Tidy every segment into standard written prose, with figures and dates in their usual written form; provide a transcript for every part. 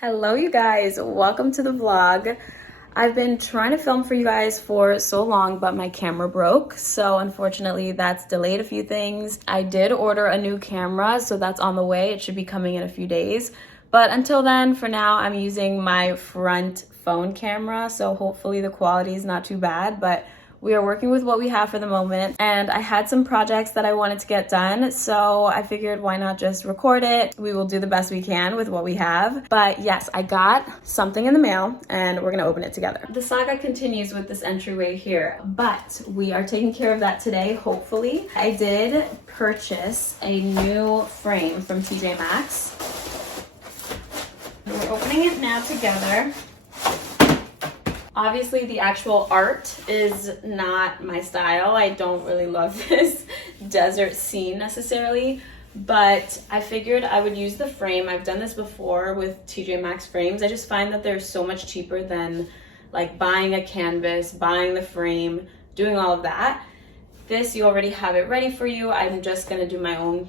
Hello you guys, welcome to the vlog. I've been trying to film for you guys for so long, but my camera broke, so unfortunately that's delayed a few things. I did order a new camera, so that's on the way. It should be coming in a few days, but until then, for now, I'm using my front phone camera, so hopefully the quality is not too bad, but we are working with what we have for the moment, and I had some projects that I wanted to get done, so I figured why not just record it. We will do the best we can with what we have. But yes, I got something in the mail and we're gonna open it together. The saga continues with this entryway here, but we are taking care of that today, hopefully. I did purchase a new frame from TJ Maxx. We're opening it now together. Obviously, the actual art is not my style. I don't really love this desert scene necessarily, but I figured I would use the frame. I've done this before with TJ Maxx frames. I just find that they're so much cheaper than like buying a canvas, buying the frame, doing all of that. This, you already have it ready for you. I'm just gonna do my own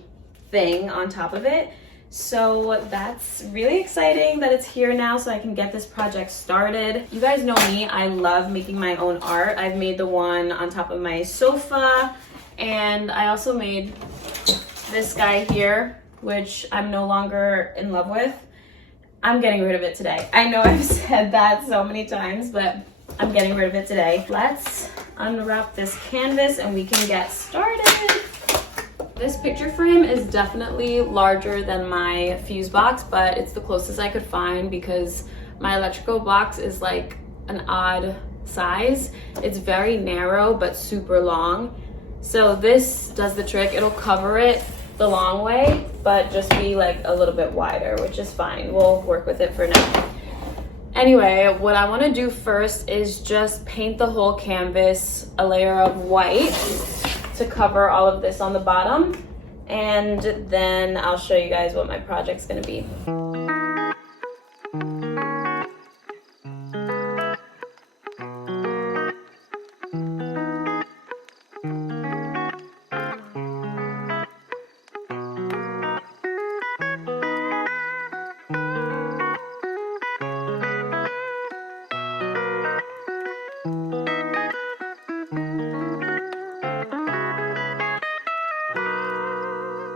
thing on top of it. So that's really exciting that it's here now so I can get this project started. You guys know me, I love making my own art. I've made the one on top of my sofa, and I also made this guy here, which I'm no longer in love with. I'm getting rid of it today. I know I've said that so many times, but I'm getting rid of it today. Let's unwrap this canvas and we can get started. This picture frame is definitely larger than my fuse box, but it's the closest I could find because my electrical box is like an odd size. It's very narrow, but super long. So this does the trick. It'll cover it the long way, but just be like a little bit wider, which is fine. We'll work with it for now. Anyway, what I want to do first is just paint the whole canvas a layer of white to cover all of this on the bottom, and then I'll show you guys what my project's gonna be.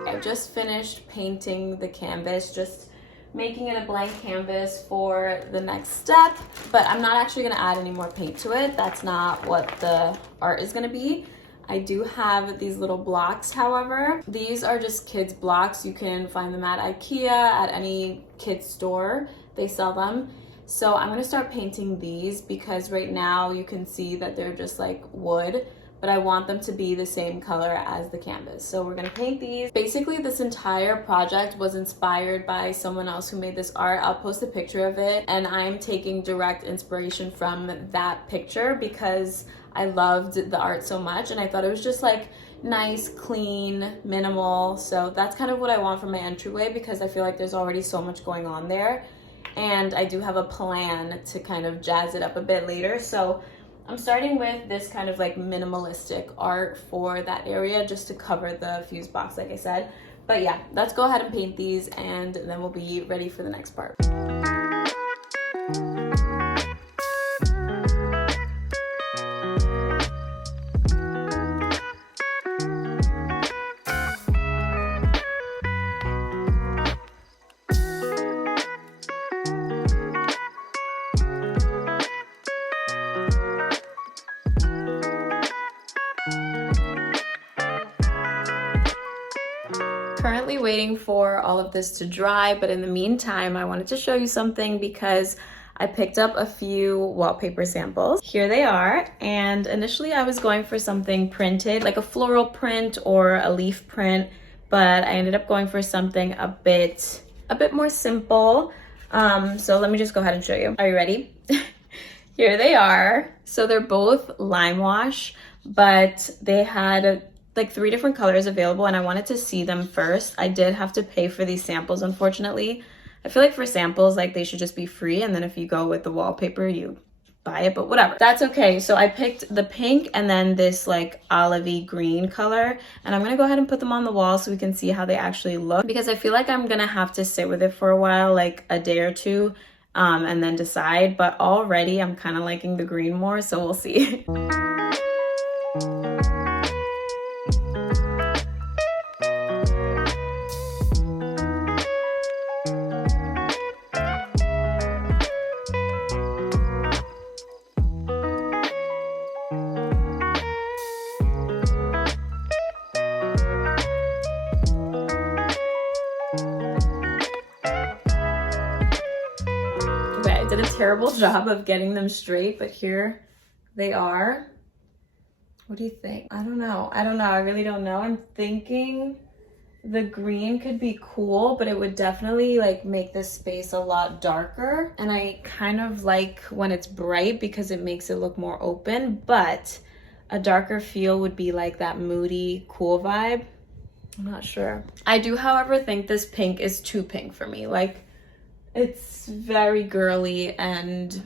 I just finished painting the canvas, just making it a blank canvas for the next step, but I'm not actually gonna add any more paint to it. That's not what the art is gonna be. I do have these little blocks, however. These are just kids blocks. You can find them at IKEA, at any kids store, they sell them. So I'm gonna start painting these because right now you can see that they're just like wood, but I want them to be the same color as the canvas. So we're gonna paint these. Basically, this entire project was inspired by someone else who made this art. I'll post a picture of it, and I'm taking direct inspiration from that picture because I loved the art so much, and I thought it was just like nice, clean, minimal. So that's kind of what I want for my entryway because I feel like there's already so much going on there, and I do have a plan to kind of jazz it up a bit later. So I'm starting with this kind of like minimalistic art for that area just to cover the fuse box, like I said. But yeah, let's go ahead and paint these and then we'll be ready for the next part. Currently waiting for all of this to dry, but in the meantime, I wanted to show you something because I picked up a few wallpaper samples. Here they are, and initially I was going for something printed, like a floral print or a leaf print, but I ended up going for something a bit more simple. So let me just go ahead and show you. Are you ready? Here they are. So they're both lime wash, but they had like 3 different colors available, and I wanted to see them first. I did have to pay for these samples, unfortunately. I feel like for samples, like they should just be free, and then if you go with the wallpaper, you buy it, but whatever. That's okay. So I picked the pink and then this like olivey green color, and I'm gonna go ahead and put them on the wall so we can see how they actually look, because I feel like I'm gonna have to sit with it for a while, like a day or two, and then decide. But already I'm kind of liking the green more, so we'll see. I did a terrible job of getting them straight, but here they are. What do you think? I don't know. I really don't know. I'm thinking the green could be cool, but it would definitely like make this space a lot darker. And I kind of like when it's bright because it makes it look more open, but a darker feel would be like that moody, cool vibe. I'm not sure. I do, however, think this pink is too pink for me. Like, it's very girly and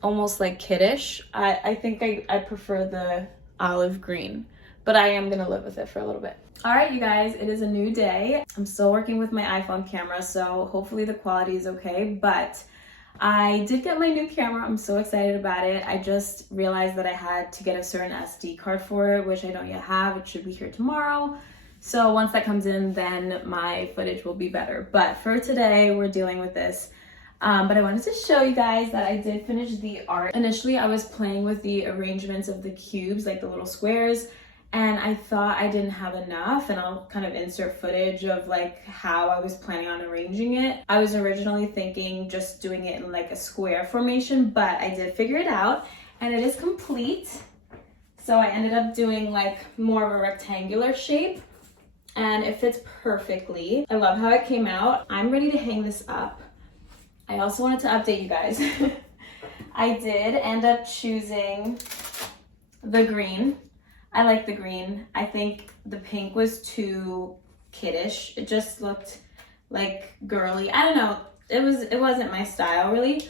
almost like kiddish. I think I prefer the olive green, but I am gonna live with it for a little bit. All right, you guys, it is a new day. I'm still working with my iPhone camera, so hopefully the quality is okay, but I did get my new camera. I'm so excited about it. I just realized that I had to get a certain SD card for it, which I don't yet have. It should be here tomorrow. So once that comes in, then my footage will be better. But for today, we're dealing with this. But I wanted to show you guys that I did finish the art. Initially, I was playing with the arrangements of the cubes, like the little squares, and I thought I didn't have enough, and I'll kind of insert footage of like how I was planning on arranging it. I was originally thinking just doing it in like a square formation, but I did figure it out, and it is complete. So I ended up doing like more of a rectangular shape, and it fits perfectly. I love how it came out. I'm ready to hang this up. I also wanted to update you guys. I did end up choosing the green. I like the green. I think the pink was too kiddish. It just looked like girly. I don't know. It wasn't my style really,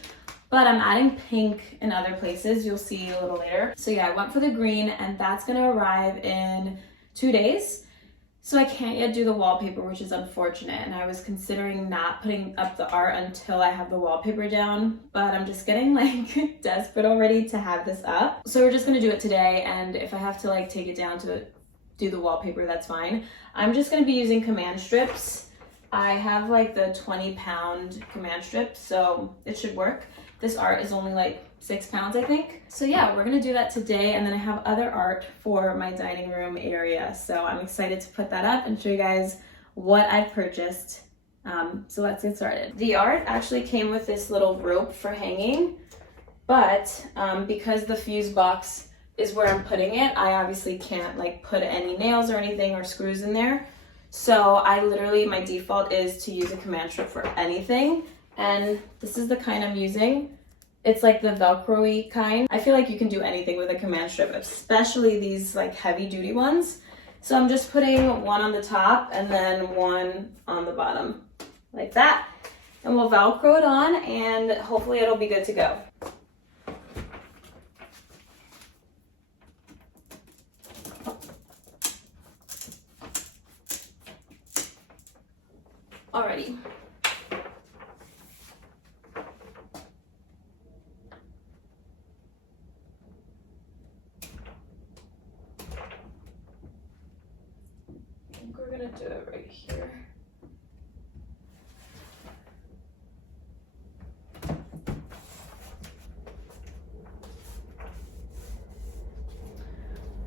but I'm adding pink in other places. You'll see a little later. So yeah, I went for the green, and that's gonna arrive in 2 days. So I can't yet do the wallpaper, which is unfortunate, and I was considering not putting up the art until I have the wallpaper down, but I'm just getting like desperate already to have this up. So we're just gonna do it today, and if I have to like take it down to do the wallpaper, that's fine. I'm just gonna be using command strips. I have like the 20-pound command strips, so it should work. This art is only like 6 pounds, I think. So yeah, we're gonna do that today, and then I have other art for my dining room area. So I'm excited to put that up and show you guys what I've purchased. So let's get started. The art actually came with this little rope for hanging, but because the fuse box is where I'm putting it, I obviously can't like put any nails or anything or screws in there. So I literally, my default is to use a command strip for anything. And this is the kind I'm using. It's like the Velcro-y kind. I feel like you can do anything with a command strip, especially these like heavy duty ones. So I'm just putting one on the top and then one on the bottom, like that. And we'll Velcro it on, and hopefully it'll be good to go. Alrighty. We're gonna do it right here.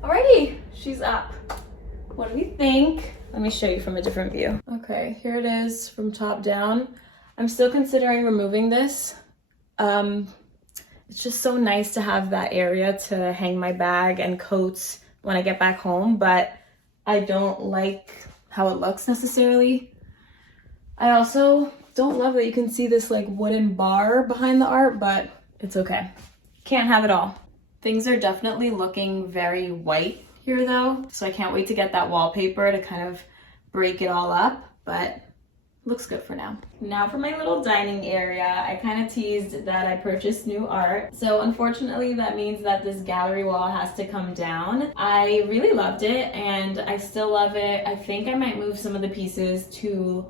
Alrighty, she's up. What do we think? Let me show you from a different view. Okay, here it is from top down. I'm still considering removing this. It's just so nice to have that area to hang my bag and coats when I get back home, but I don't like how it looks necessarily. I also don't love that you can see this like wooden bar behind the art, but it's okay. Can't have it all. Things are definitely looking very white here though, so I can't wait to get that wallpaper to kind of break it all up, but looks good for now. Now for my little dining area, I kind of teased that I purchased new art. So unfortunately that means that this gallery wall has to come down. I really loved it and I still love it. I think I might move some of the pieces to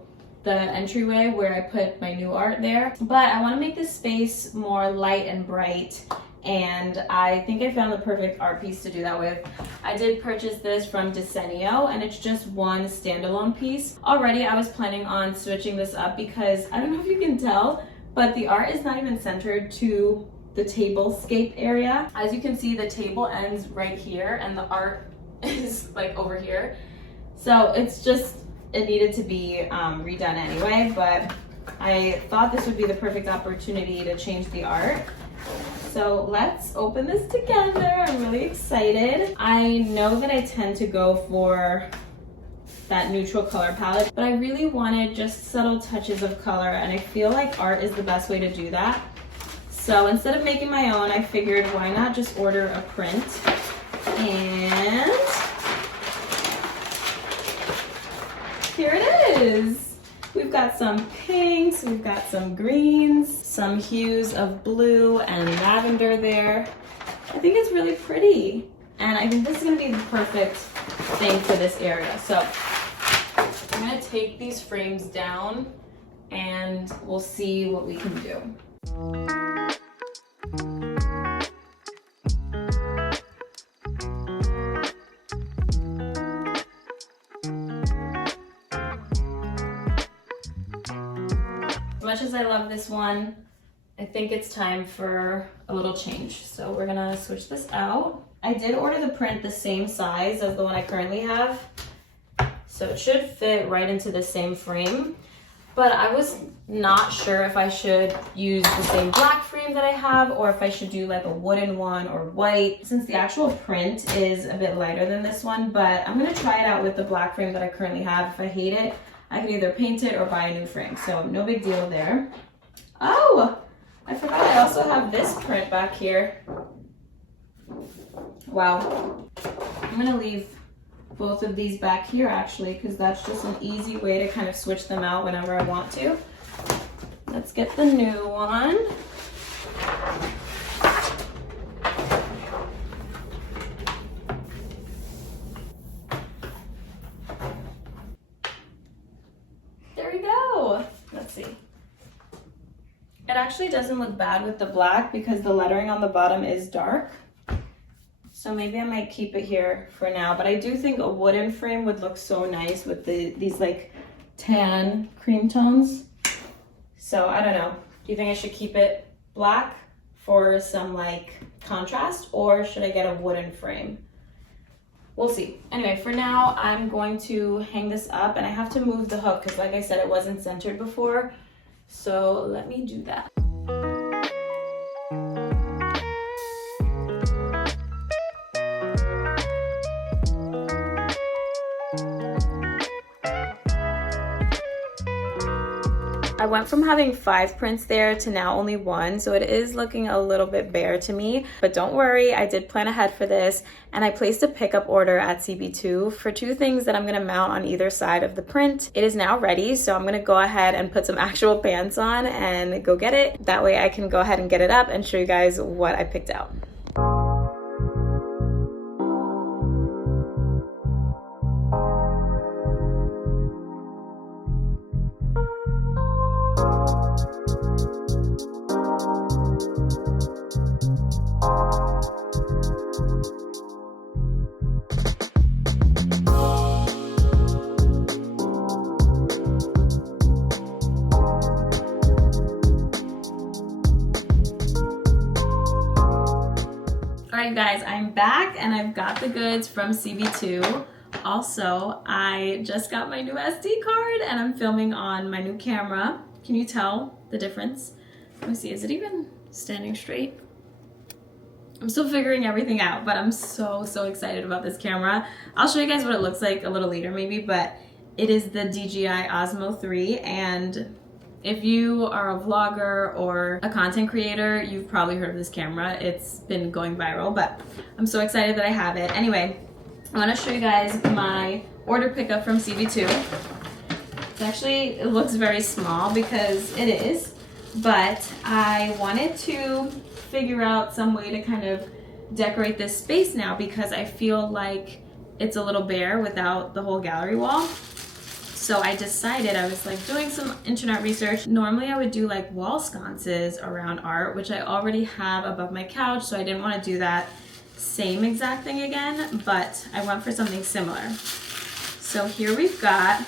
the entryway where I put my new art there. But I want to make this space more light and bright, and I think I found the perfect art piece to do that with. I did purchase this from Decenio, and it's just one standalone piece. Already I was planning on switching this up because I don't know if you can tell, but the art is not even centered to the tablescape area. As you can see, the table ends right here and the art is like over here. So it's just, it needed to be redone anyway, but I thought this would be the perfect opportunity to change the art. So let's open this together. I'm really excited. I know that I tend to go for that neutral color palette, but I really wanted just subtle touches of color, and I feel like art is the best way to do that. So instead of making my own, I figured why not just order a print. And here it is. We've got some pinks, we've got some greens, some hues of blue and lavender there. I think it's really pretty. And I think this is gonna be the perfect thing for this area. So I'm gonna take these frames down and we'll see what we can do. As much as I love this one, I think it's time for a little change. So we're gonna switch this out. I did order the print the same size as the one I currently have, so it should fit right into the same frame. But I was not sure if I should use the same black frame that I have or if I should do like a wooden one or white, since the actual print is a bit lighter than this one. But I'm gonna try it out with the black frame that I currently have. If I hate it, I can either paint it or buy a new frame, so no big deal there. Oh, I forgot I also have this print back here. Wow. I'm gonna leave both of these back here actually, because that's just an easy way to kind of switch them out whenever I want to. Let's get the new one. There we go. Let's see. It actually doesn't look bad with the black because the lettering on the bottom is dark. So maybe I might keep it here for now, but I do think a wooden frame would look so nice with these like tan cream tones. So I don't know. Do you think I should keep it black for some like contrast, or should I get a wooden frame? We'll see. Anyway, for now, I'm going to hang this up, and I have to move the hook because like I said, it wasn't centered before. So let me do that. I went from having 5 prints there to now only 1, so it is looking a little bit bare to me, but don't worry, I did plan ahead for this, and I placed a pickup order at CB2 for 2 things that I'm gonna mount on either side of the print. It is now ready, so I'm gonna go ahead and put some actual pants on and go get it. That way I can go ahead and get it up and show you guys what I picked out. Alright guys, I'm back and I've got the goods from CB2. Also, I just got my new SD card and I'm filming on my new camera. Can you tell the difference? Let me see, is it even standing straight? I'm still figuring everything out, but I'm so excited about this camera. I'll show you guys what it looks like a little later maybe, but it is the DJI Osmo 3, and if you are a vlogger or a content creator, you've probably heard of this camera. It's been going viral, but I'm so excited that I have it. Anyway, I want to show you guys my order pickup from CB2. It looks very small because it is, but I wanted to figure out some way to kind of decorate this space now because I feel like it's a little bare without the whole gallery wall. So I decided, I was like doing some internet research. Normally I would do like wall sconces around art, which I already have above my couch, so I didn't want to do that same exact thing again, but I went for something similar. So here we've got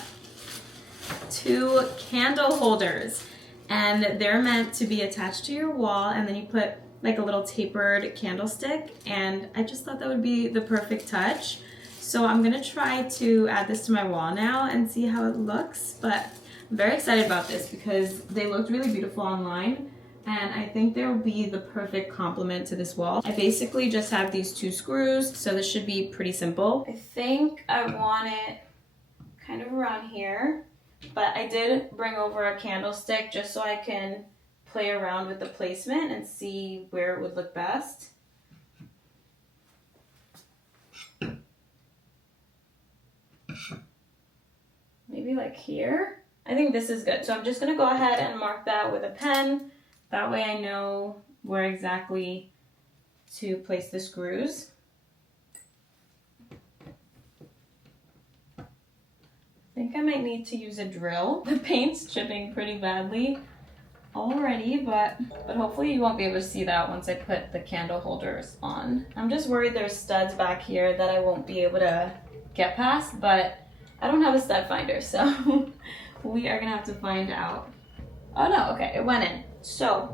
2 candle holders, and they're meant to be attached to your wall, and then you put like a little tapered candlestick, and I just thought that would be the perfect touch. So I'm gonna try to add this to my wall now and see how it looks, but I'm very excited about this because they looked really beautiful online, and I think they'll be the perfect complement to this wall. I basically just have these 2 screws, so this should be pretty simple. I think I want it kind of around here, but I did bring over a candlestick just so I can play around with the placement and see where it would look best. Maybe like here. I think this is good. So I'm just gonna go ahead and mark that with a pen. That way I know where exactly to place the screws. I think I might need to use a drill. The paint's chipping pretty badly already, but hopefully you won't be able to see that once I put the candle holders on. I'm just worried there's studs back here that I won't be able to get past, but I don't have a stud finder, so we are gonna have to find out. Oh no, okay, it went in. So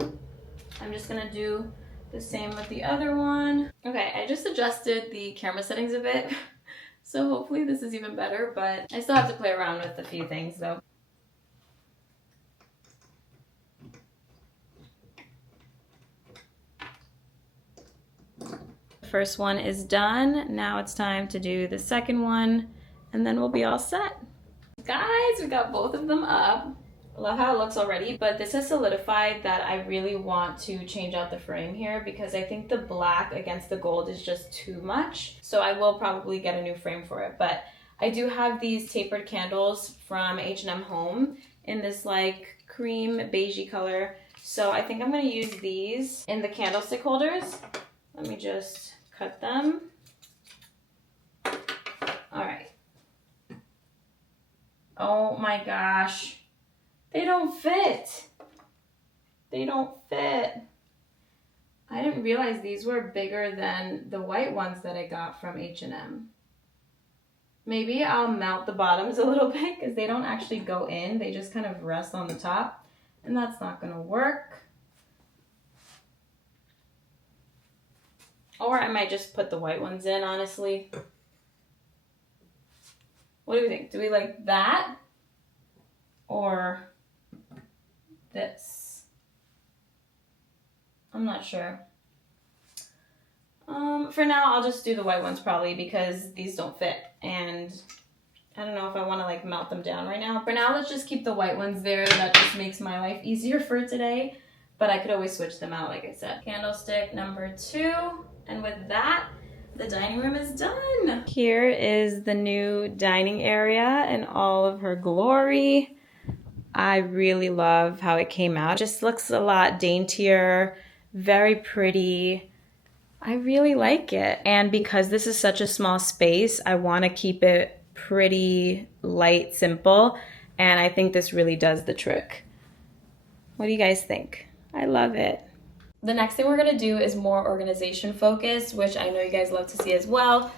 I'm just gonna do the same with the other one. Okay, I just adjusted the camera settings a bit, so hopefully this is even better, but I still have to play around with a few things though. The first one is done. Now it's time to do the second one, and then we'll be all set. Guys, we got both of them up. I love how it looks already, but this has solidified that I really want to change out the frame here because I think the black against the gold is just too much. So I will probably get a new frame for it, but I do have these tapered candles from H&M Home in this like cream beigey color. So I think I'm gonna use these in the candlestick holders. Let me just cut them. All right. Oh my gosh. They don't fit. They don't fit. I didn't realize these were bigger than the white ones that I got from H&M. Maybe I'll mount the bottoms a little bit because they don't actually go in. They just kind of rest on the top, and that's not gonna work. Or I might just put the white ones in, honestly. What do we think? Do we like that? Or this? I'm not sure. For now, I'll just do the white ones probably because these don't fit. And I don't know if I want to like melt them down right now. For now, let's just keep the white ones there. That just makes my life easier for today. But I could always switch them out, like I said. Candlestick number 2. And with that, the dining room is done. Here is the new dining area in all of her glory. I really love how it came out. It just looks a lot daintier, very pretty. I really like it. And because this is such a small space, I want to keep it pretty light, simple. And I think this really does the trick. What do you guys think? I love it. The next thing we're gonna do is more organization focused, which I know you guys love to see as well.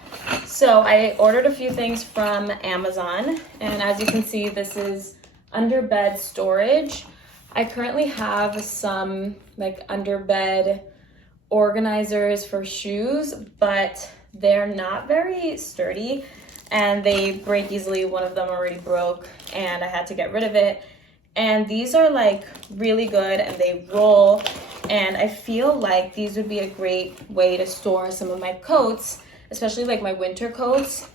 So I ordered a few things from Amazon, and as you can see, this is under bed storage. I currently have some like under bed organizers for shoes, but they're not very sturdy and they break easily. One of them already broke and I had to get rid of it. And these are like really good and they roll. And I feel like these would be a great way to store some of my coats, especially like my winter coats,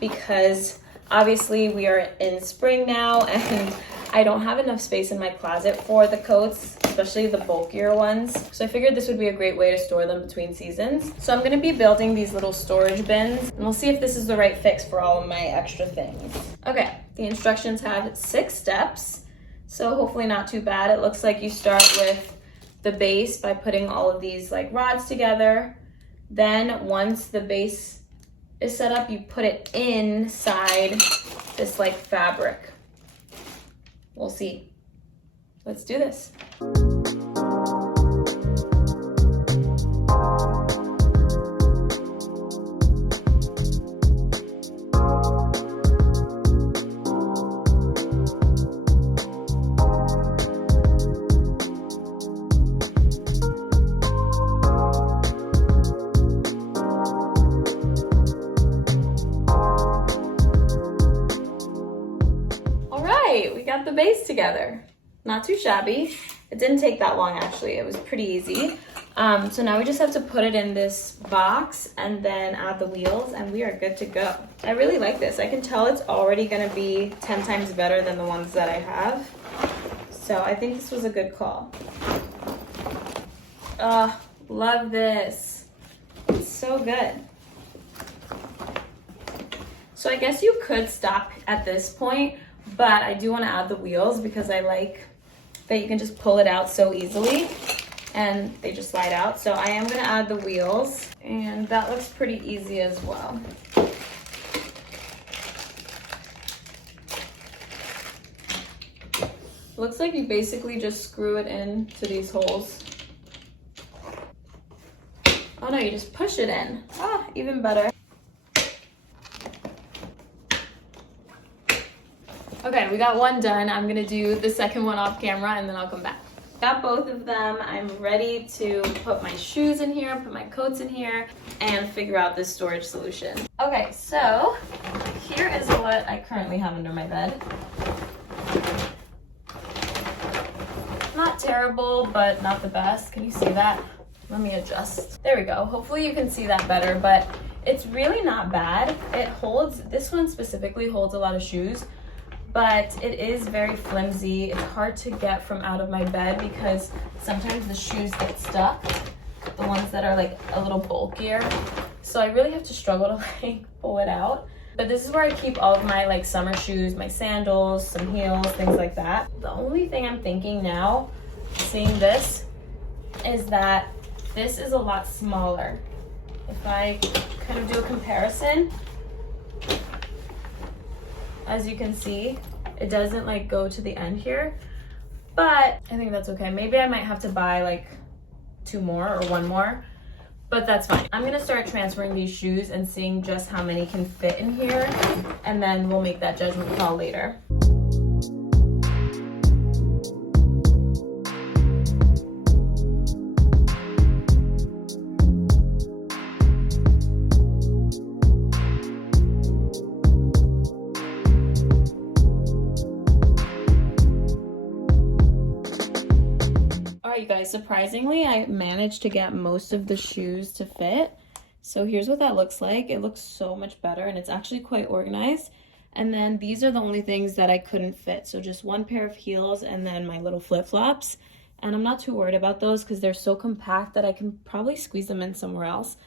because obviously we are in spring now and I don't have enough space in my closet for the coats, especially the bulkier ones. So I figured this would be a great way to store them between seasons. So I'm gonna be building these little storage bins and we'll see if this is the right fix for all of my extra things. Okay, The instructions have 6 steps, so hopefully not too bad. It looks like you start with the base by putting all of these like rods together. Then once the base is set up, you put it inside this like fabric. We'll see. Let's do this. We got the base together. Not too shabby. It didn't take that long actually. It was pretty easy. So now we just have to put it in this box and then add the wheels and we are good to go. I really like this. I can tell it's already gonna be 10 times better than the ones that I have. So I think this was a good call. Love this. It's so good. So I guess you could stop at this point, but I do want to add the wheels because I like that you can just pull it out so easily and they just slide out. So I am going to add the wheels and that looks pretty easy as well. Looks like you basically just screw it into these holes. Oh no, you just push it in. Ah, even better. Okay, we got one done. I'm gonna do the second one off camera and then I'll come back. Got both of them. I'm ready to put my shoes in here, put my coats in here, and figure out this storage solution. Okay, so here is what I currently have under my bed. Not terrible, but not the best. Can you see that? Let me adjust. There we go. Hopefully you can see that better, but it's really not bad. It holds, this one specifically holds a lot of shoes, but it is very flimsy. It's hard to get from out of my bed because sometimes the shoes get stuck, the ones that are like a little bulkier. So I really have to struggle to like pull it out. But this is where I keep all of my like summer shoes, my sandals, some heels, things like that. The only thing I'm thinking now, seeing this, is that this is a lot smaller. If I kind of do a comparison, as you can see, it doesn't like go to the end here, but I think that's okay. Maybe I might have to buy like 2 more or 1 more, but that's fine. I'm gonna start transferring these shoes and seeing just how many can fit in here, and then we'll make that judgment call later. You guys, surprisingly, I managed to get most of the shoes to fit. So here's what that looks like. It looks so much better and it's actually quite organized. And then these are the only things that I couldn't fit. So just 1 pair of heels and then my little flip-flops. And I'm not too worried about those because they're so compact that I can probably squeeze them in somewhere else.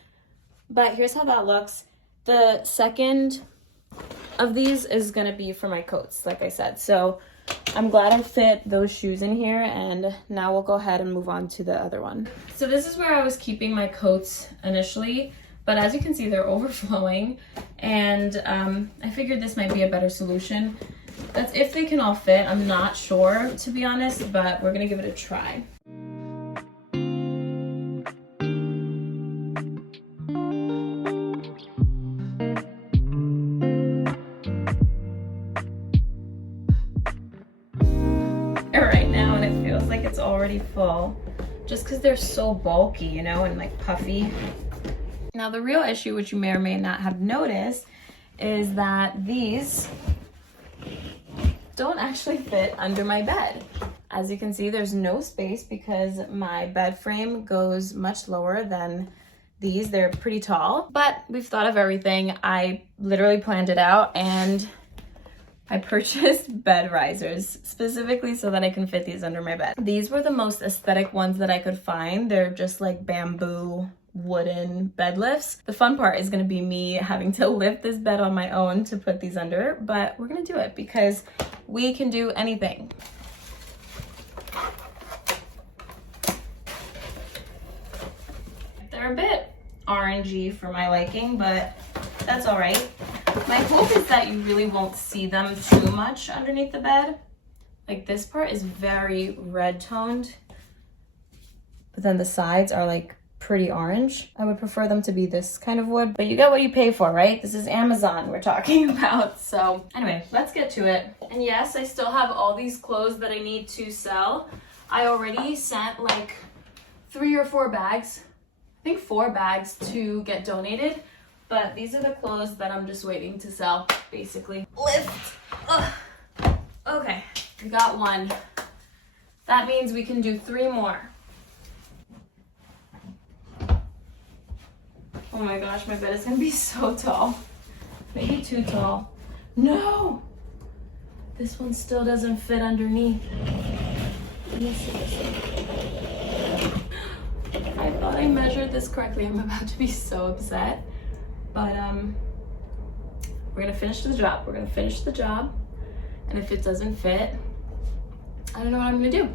But here's how that looks. The second of these is going to be for my coats, like I said. So I'm glad I fit those shoes in here, and now we'll go ahead and move on to the other one. So this is where I was keeping my coats initially, but as you can see, they're overflowing, and I figured this might be a better solution. That's if they can all fit. I'm not sure, to be honest, but we're gonna give it a try. Right now, and it feels like it's already full just because they're so bulky, you know, and like puffy. Now the real issue, which you may or may not have noticed, is that these don't actually fit under my bed. As you can see, there's no space because my bed frame goes much lower than these. They're pretty tall, but we've thought of everything. I literally planned it out, and I purchased bed risers specifically so that I can fit these under my bed. These were the most aesthetic ones that I could find. They're just like bamboo wooden bed lifts. The fun part is gonna be me having to lift this bed on my own to put these under, but we're gonna do it because we can do anything. They're a bit orangey for my liking, but that's all right. My hope is that you really won't see them too much underneath the bed. Like this part is very red toned, but then the sides are like pretty orange. I would prefer them to be this kind of wood, but you get what you pay for, right? This is Amazon we're talking about. So anyway, let's get to it. And yes, I still have all these clothes that I need to sell. I already sent like 3 or 4 bags, I think 4 bags to get donated, but these are the clothes that I'm just waiting to sell, basically. Lift. Ugh. Okay, we got 1. That means we can do 3 more. Oh my gosh, my bed is gonna be so tall. Maybe too tall. No! This one still doesn't fit underneath. Let me see this one. I thought I measured this correctly. I'm about to be so upset. But we're gonna finish the job. We're gonna finish the job. And if it doesn't fit, I don't know what I'm gonna do.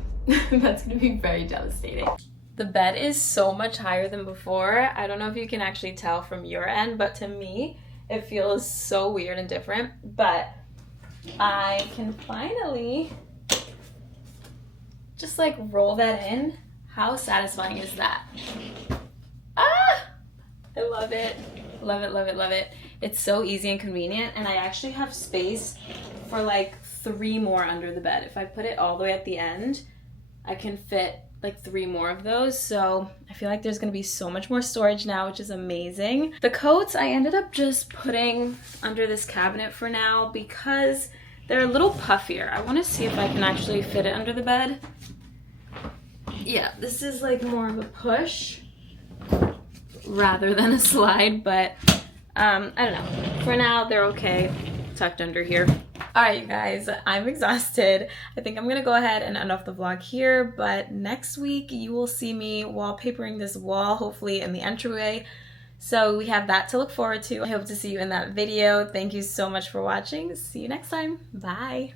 That's gonna be very devastating. The bed is so much higher than before. I don't know if you can actually tell from your end, but to me, it feels so weird and different. But I can finally just like roll that in. How satisfying is that? Ah! I love it. Love it, love it, love it. It's so easy and convenient, and I actually have space for like 3 more under the bed. If I put it all the way at the end, I can fit like 3 more of those. So I feel like there's gonna be so much more storage now, which is amazing. The coats I ended up just putting under this cabinet for now because they're a little puffier. I wanna see if I can actually fit it under the bed. Yeah, this is like more of a push rather than a slide, but I don't know. For now, they're okay tucked under here. All right, you guys, I'm exhausted. I think I'm gonna go ahead and end off the vlog here, but next week you will see me wallpapering this wall, hopefully in the entryway. So we have that to look forward to. I hope to see you in that video. Thank you so much for watching. See you next time. Bye.